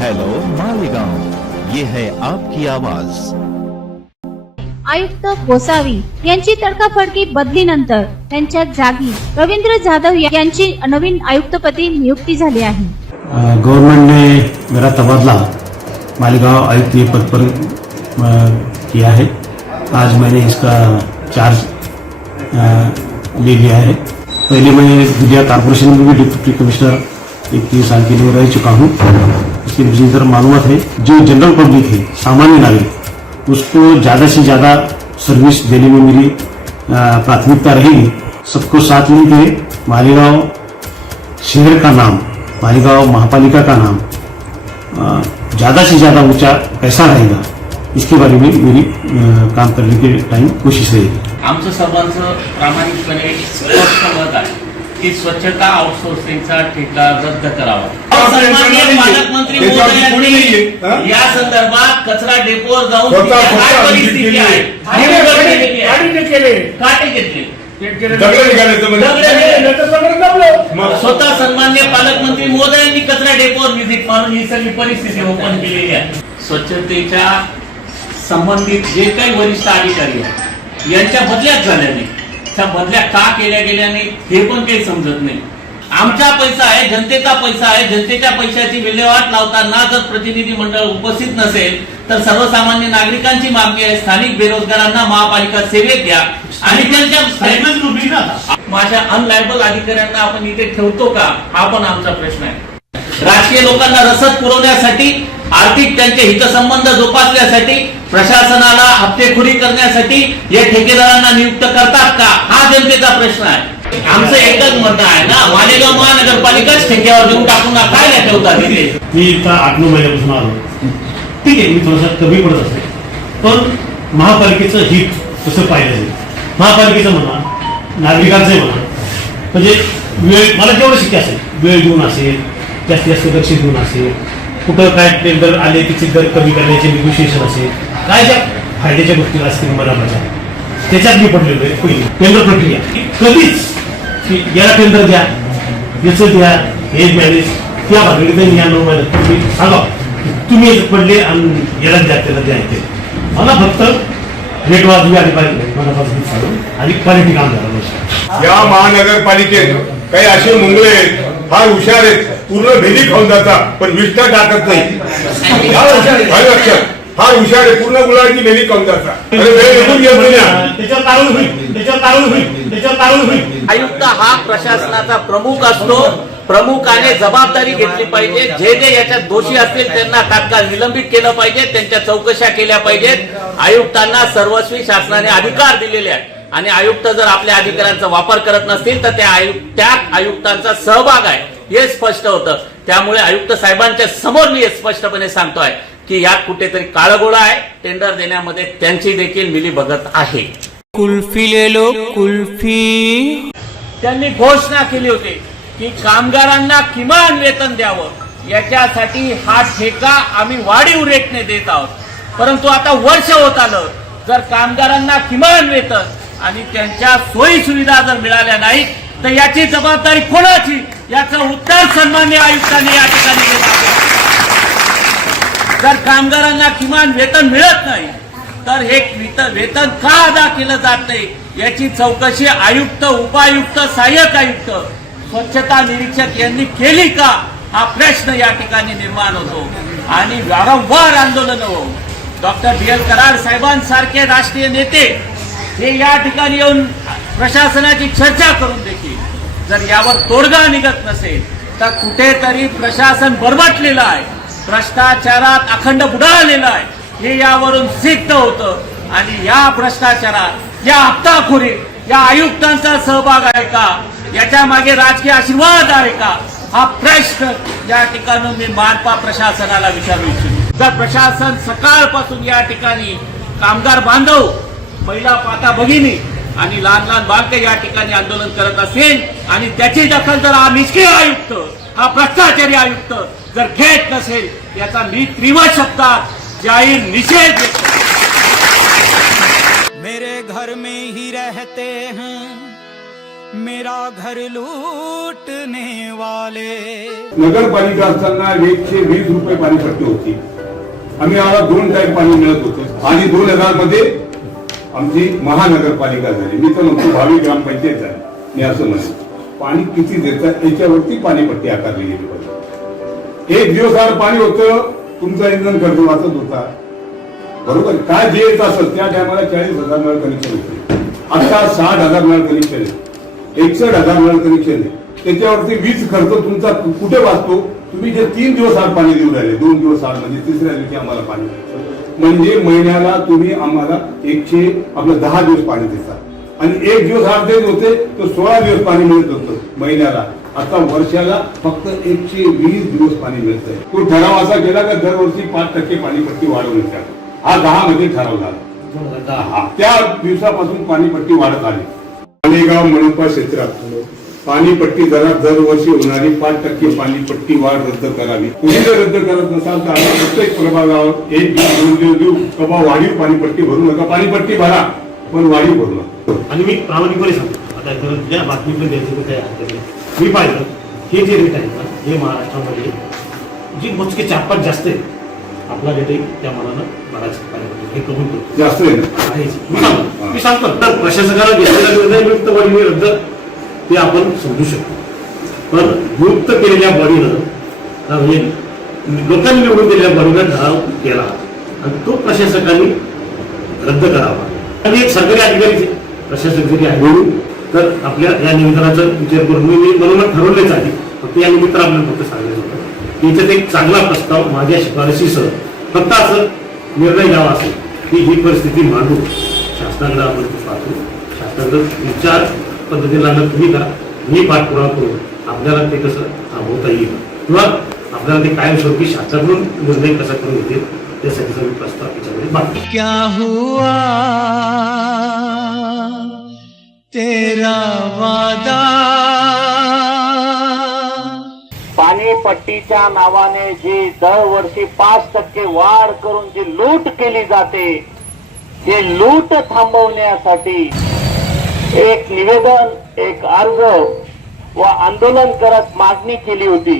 Hello Malegaon ये है आपकी आवाज. आयुक्त गोसावी यांची तडकाफडकी बदलीनंतर त्यांच्या जागी रवींद्र जाधव यांची नवीन आयुक्तपदी नियुक्ती झाली आहे. गवर्नमेंट ने मेरा तबादला मालेगांव आयुक्त पद पर किया है. आज मैंने इसका चार्ज ले लिया है. पहले मैं दुनिया कारपोरेशन में भी डिप्टी कमिश्नर एक साल के लिए रह चुका हूँ. इसकी इधर मालूम है, जो जनरल पब्लिक है, सामान्य नागरिक, उसको ज़्यादा से ज़्यादा सर्विस देने में मेरी प्राथमिकता रहेगी। सबको साथ लेके मालेगांव शहर का नाम, मालेगांव महापालिका का नाम ज़्यादा से ज़्यादा ऊँचा कैसा रहेगा। इसके बारे में मेरी काम करने के टाइम कोशिश रहेगी। आमचं सर्वांचं प्रामाणिकपणे स्पष्ट मत आहे. की स्वच्छता आउटसोर्सिंगचा ठेका रद्द करावा. सन्माननीय पालकमंत्री? महोदयांनी या संदर्भात कचरा डेपोवर जाऊन तिथे काय परिस्थिती आहे. गाडीने केले. काटे घेतले. स्वतः सन्मान्य पालकमंत्री महोदयांनी कचरा डेपोवर व्हिजिट मारून ही सगळी परिस्थिती ओपन केलेली आहे. स्वच्छतेच्या संबंधित जे काही वरिष्ठ अधिकारी आहेत यांच्या बदल्याच झाल्या नाही त्या बदल्या का केल्या गेल्या नाही हे पण काही समजत नाही. आमचा पैसा आहे जनतेचा पैसा आहे जनतेच्या पैशाची विल्हेवाट लावताना जर प्रतिनिधी मंडळ उपस्थित नसेल तर सर्वसामान्य नागरिकांची मागणी आहे स्थानिक बेरोजगारांना महापालिका सेवेत घ्या आणि त्यांच्या माझ्या अनलायबल अधिकाऱ्यांना आपण इथे ठेवतो का? हा पण आमचा प्रश्न आहे. राजकीय लोकांना रसद पुरवण्यासाठी आर्थिक त्यांचे हितसंबंध जोपासण्यासाठी प्रशासनाला हप्तेखोरी करण्यासाठी या ठेकेदारांना नियुक्त करतात का? हा जनतेचा प्रश्न आहे. आमचं एकच मत आहे ना मालेगाव महानगरपालिकाच ठेक्यावर देऊन टाकून काय नाही ठेवता तिथे मी इथं आठ नऊ महिन्यापासून आलो. ठीक आहे मी थोडासा कमी पडत असते. पण महापालिकेचं हित कसं पाहिलं जाईल महापालिकेचं म्हणा नागरिकांचं म्हणा म्हणजे वेळ मला जेवढं शक्य असेल वेळ देऊन असेल जास्तीत जास्त लक्ष देऊन असेल. कुठं काय टेंडर आले तिचे दर कमी करण्याचे निगोशिएशन असेल. काय ज्या फायद्याच्या गोष्टी असतील मला माझ्या त्याच्यात मी पडलेलो आहे पहिली. टेंडर प्रक्रिया. कधीच की याला टेंडर द्या याचं द्या हे मॅनेज त्या भागीदारी या नऊ महिन्यात. तुम्ही सांगा. तुम्ही पडले आणि याला द्या त्याला द्या इथे. मला फक्त रेट वाजवी आणि पाहिजे. आणि क्वालिटी काम झालं या महानगरपालिकेत काही असे मुंगळे आहेत फार हुशार आहेत. पूर्ण भेदी खाऊन जातात पण विष्ठा टाकत नाही. फार हुशार आहे, पूर्ण गुलाची भेदी खाऊन होईल आयुक्त हा प्रशासनाचा प्रमुख असतो. प्रमुखाने जबाबदारी घेतली पाहिजे. जे जे याच्यात दोषी असतील त्यांना तात्काळ निलंबित केलं पाहिजे. त्यांच्या चौकशा केल्या पाहिजेत. आयुक्तांना सर्वस्वी शासनाने अधिकार दिलेले आहेत. आणि आयुक्त जर आपल्या अधिकारांचा वापर करत नसतील तर त्या आयुक्त त्यात आयुक्तांचा सहभाग आहे. हे स्पष्ट होतं. त्यामुळे आयुक्त साहेबांच्या समोर मी हे स्पष्टपणे सांगतोय की यात कुठेतरी काळगोळा आहे. टेंडर देण्यामध्ये त्यांची देखील मिली भगत आहे. कुल्फी ले लो कुल्फी. त्यांनी घोषणा केली होती की कामगारांना किमान वेतन द्यावं. याच्यासाठी हा ठेका आम्ही वाढीव रेटने देत आहोत. परंतु आता वर्ष होत आलं. जर कामगारांना किमान वेतन आणि त्यांच्या सोयी सुविधा जर मिळाल्या नाहीत तर याची जबाबदारी कोणाची? याचं उत्तर सन्मान्य आयुक्तांनी या ठिकाणी दिलं जर कामगारांना किमान वेतन मिळत नाही तर हे वेतन का अदा केलं जात नाही याची चौकशी आयुक्त उपायुक्त सहाय्यक आयुक्त स्वच्छता निरीक्षक यांनी केली का हा प्रश्न या ठिकाणी निर्माण होतो. आणि वारंवार आंदोलन हो. डॉक्टर बी एल कराड साहेबांसारखे राष्ट्रीय नेते हे या ठिकाणी येऊन प्रशासनाची चर्चा करून देखील जर यावर तोडगा निघत नसेल तर कुठेतरी प्रशासन बरबटलेलं आहे. भ्रष्टाचारात अखंड बुडालेलं आहे. हे यावरून सिद्ध होतं. आणि या भ्रष्टाचारात या हप्ताखोरी या आयुक्तांचा सहभाग आहे का? याच्या मागे राजकीय आशीर्वाद आहे का? हा प्रश्न या ठिकाणी मी मानपा प्रशासनाला विचारू इच्छितो. जर प्रशासन सकाळपासून या ठिकाणी कामगार बांधव महिला पाता भगिनी आणि लहान लहान बालके या ठिकाणी आंदोलन करत असेल आणि त्याची दखल जर हा निष्क्रिय आयुक्त हा भ्रष्टाचारी आयुक्त जर घेत नसेल याचा मी तीव्र शब्दात जाहीर निषेध. मेरे घर में ही रहते हैं मेरा घर लूटने वाले। नगरपालिका असताना एकशे वीस रुपये पाणीपट्टी होती. आम्ही आम्हाला दोन टाईम पाणी मिळत होतं. आणि दोन हजारमध्ये आमची महानगरपालिका झाली. मी तर म्हणतो भावी ग्रामपंचायत झाली. मी असं म्हणतो पाणी किती देतात याच्यावरती पाणीपट्टी आकारली गेली पाहिजे एक दिवस आर पाणी होतं तुमचा इंधन खर्च वाचत होता. बरोबर? काय जे येत असत? त्या टायमाला चाळीस हजार नळ कनेक्शन होते. आता साठ हजार नळ कनेक्शन आहे. एकसठ हजार नळ कनेक्शन आहे. त्याच्यावरती वीज खर्च तुमचा कुठे वाचतो? तुम्ही जे तीन दिवस आड पाणी देऊ राहिले दोन दिवस आड म्हणजे तिसऱ्या दिवशी आम्हाला पाणी. द्यायचं. म्हणजे महिन्याला तुम्ही आम्हाला एकशे आपलं दहा दिवस पाणी देता. आणि एक दिवस आड देत होते तर सोळा दिवस पाणी मिळत होतं महिन्याला. आता वर्षाला फक्त एकशे वीस दिवस पाणी मिळतंय तो ठराव असा केला का दरवर्षी पाच टक्के पाणीपट्टी वाढवण्याचा हा दहा मध्ये ठरवला हा त्या दिवसापासून पाणीपट्टी वाढत आली. मालेगाव मनपा क्षेत्रात पाणीपट्टी दरात दरवर्षी होणारी पाच टक्के पाणीपट्टी वाढ रद्द करावी. तुम्ही जर रद्द करत नसाल तर आम्ही प्रत्येक प्रभागावर एक दिवस दोन दिवस देऊ. बाबा वाढीव पाणीपट्टी भरू नका. पाणीपट्टी भरा पण वाढीव भरू नका. आणि मी प्रामाणिकपणे सांगतो. आता इथं ज्या बातमीकडे द्यायची तर काही हरकत नाही. मी पाहिलं हे जे रेट आहेत ना हे महाराष्ट्रामध्ये जी मोजके चार पाच जास्त आहे आपला रेट आहे त्या मनानं बराच पाहिजे हे कमी करतो जास्त आहे. मी सांगतो. प्रशासकाला घेतलेला निर्णय रद्द ते आपण समजू शकतो. पण नियुक्त केलेल्या बॉडीनं म्हणजे लोकांनी निवडून दिलेल्या बॉडीनं ठराव केला आणि तो प्रशासकाने रद्द करावा. आणि एक सरकारी अधिकारी प्रशासक जरी आहे तर आपल्या या निवेदनाचा विचार करून मी म्हणून ठरवलेच आहे. फक्त या निमित्तानं आपल्याला फक्त सांगायचं होतं. याच्यात एक चांगला प्रस्ताव माझ्या शिफारशीसह फक्त असं निर्णय घ्यावा असेल की ही परिस्थिती मांडू शासनाकडे आपण पाहतो. शासनाकडे विचार पद्धतीला तुम्ही करा. मी पाठपुरावा करू आपल्याला ते कसं थांबवता येईल? किंवा आपल्याला ते कायमस्वरूपी शासनाकडून निर्णय कसा करून घेतील त्यासाठीचा मी प्रस्ताव याच्यामध्ये मागतो क्या हुआ तेरा वादा? पाणीपट्टीच्या नावाने जी दरवर्षी पाच टक्के वाढ करून जी लूट केली जाते ते लूट थांबवण्यासाठी एक निवेदन एक अर्ज व आंदोलन करत मागणी केली होती.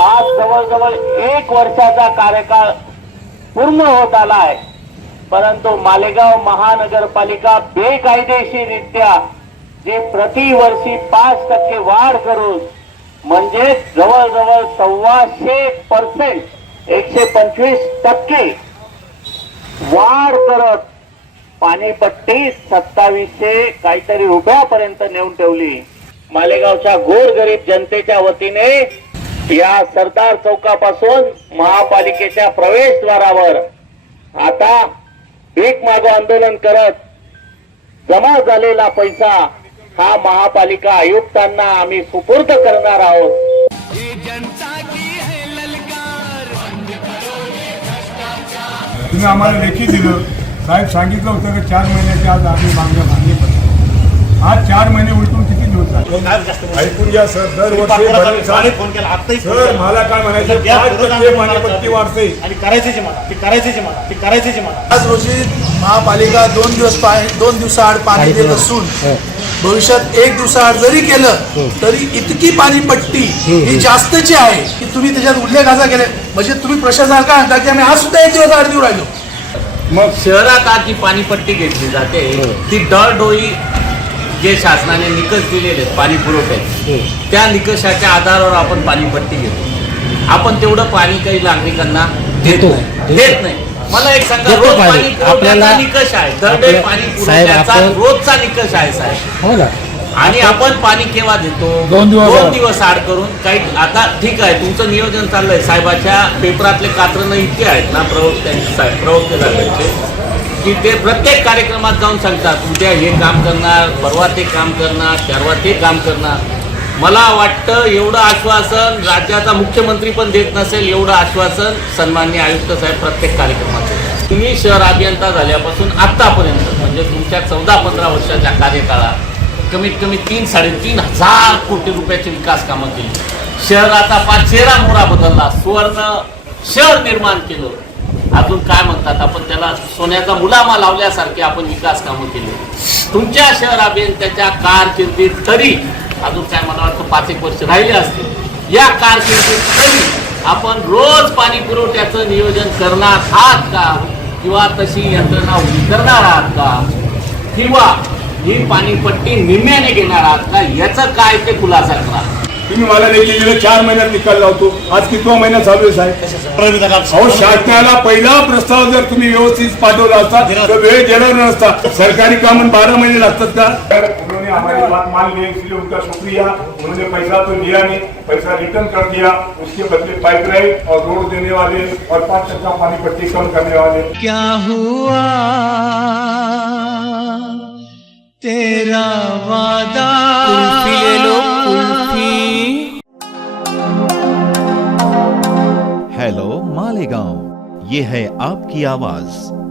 आज जवळजवळ एक वर्षाचा कार्यकाळ पूर्ण होत आला आहे परंतु मालेगाव महानगरपालिका बेकायदेशीररित्या जे प्रतिवर्षी पाच टक्के वाढ करून म्हणजे जवळजवळ सव्वाशे पर्सेंट एकशे पंचवीस टक्के वाढ करत पाणीपट्टी सत्तावीसशे काहीतरी रुपयापर्यंत नेऊन ठेवली. मालेगावच्या गोरगरीब जनतेच्या वतीने या सरदार चौकापासून महापालिकेच्या प्रवेशद्वारावर आता भीक मागो आंदोलन करत जमा झालेला पैसा हा महापालिका आयुक्तांना आम्ही सुपूर्द करणार आहोत. ये जनता की है ललकार? तुम्ही आम्हाला लेखी दिलं. साहेब सांगितलं होतं की चार महिन्याच्या आज आम्ही मागण्या मान्य करतो. आज चार महिने उलटून किती दिवस झाले? ऐकून घ्या सर. दरवर्षी सर मला काय म्हणायचं? पाणीपट्टी वाढते. आणि करायचे जे मला. ते करायचे जे मला. ते करायचे जे मला. आज रोजी महापालिका दोन दिवस दोन दिवसाआड पाणी देत असून भविष्यात एक दिवसाआड जरी केलं तरी इतकी पाणीपट्टी ही. जास्तची आहे की तुम्ही त्याच्यात उल्लेख असा केले. म्हणजे तुम्ही प्रशासनाला काय म्हणता की आम्ही आज सुद्धा एक दिवस आड देऊ राहिलो? मग शहरात आज जी पाणीपट्टी घेतली जाते. ती दरडोई जे शासनाने निकष दिलेले आहेत पाणी पुरवठ्याचे त्या निकषाच्या आधारावर आपण पाणीपट्टी घेतो. आपण तेवढं पाणी काही नागरिकांना देतो देत. नाही. मला एक सांगा रोज पाणी. आपल्याला- निकष आहे. दरडोई पाणी पुरवठ्याचा रोजचा निकष आहे साहेब. हो ना. आणि आपण पाणी केव्हा देतो दोन दिवस दोन. दिवस आड करून काही आता ठीक आहे तुमचं नियोजन चाललंय साहेबाच्या पेपरातले कात्रणं इतके आहेत ना प्रवक्त्यांचे साहेब प्रवक्ते साहेबांचे की ते प्रत्येक कार्यक्रमात जाऊन सांगतात उद्या हे काम करणार परवा ते काम करणार परवा ते काम करणार मला वाटतं एवढं आश्वासन राज्याचा मुख्यमंत्री पण देत नसेल एवढं आश्वासन सन्मान्य आयुक्त साहेब प्रत्येक कार्यक्रमात. तुम्ही शहर अभियंता झाल्यापासून आतापर्यंत म्हणजे तुमच्या चौदा पंधरा वर्षाच्या कार्यकाळात कमीत कमी तीन साडेतीन हजार कोटी रुपयाची विकास कामं केली. शहराचा पाच चेहरा बदलला. सुवर्ण शहर निर्माण केलं. अजून काय म्हणतात आपण त्याला सोन्याचा मुलामा लावल्यासारखे आपण विकास कामं केले. तुमच्या शहर अभियंत्याच्या कारकिर्दीत तरी अजून काय मला वाटतं पाच एक वर्ष राहिले असतील. या कारकिर्दीत तरी आपण रोज पाणी पुरवठ्याचं नियोजन करणार आहात का? किंवा तशी यंत्रणा उभी करणार आहात का? किंवा ही पाणीपट्टी निम्म्याने घेणार आहात का? याचं काय ते खुलासा करा तुम्ही मला दिलेलं चार महिन्यात निकाल लावतो. आज कितवा महिना चालू आहे साहेब? अहो शासनाला पहिला प्रस्ताव जर तुम्ही व्यवस्थित पाठवला असता तर वेळ देणार नसता. सरकारी काम बारा महिने लागतात का? उन्होंने हमारी बात मान ली इसलिए उनका शुक्रिया. उन्होंने पैसा तो दिया नहीं पैसा रिटर्न कर दिया. उसके बदले पाइपलाइन और रोड देने वाले और पाँच टक्का पानी पट्टी कम करने वाले। क्या हुआ? तेरा वादा। कुल्फी ले लो कुल्फी। हेलो मालेगांव। ये है आपकी आवाज़।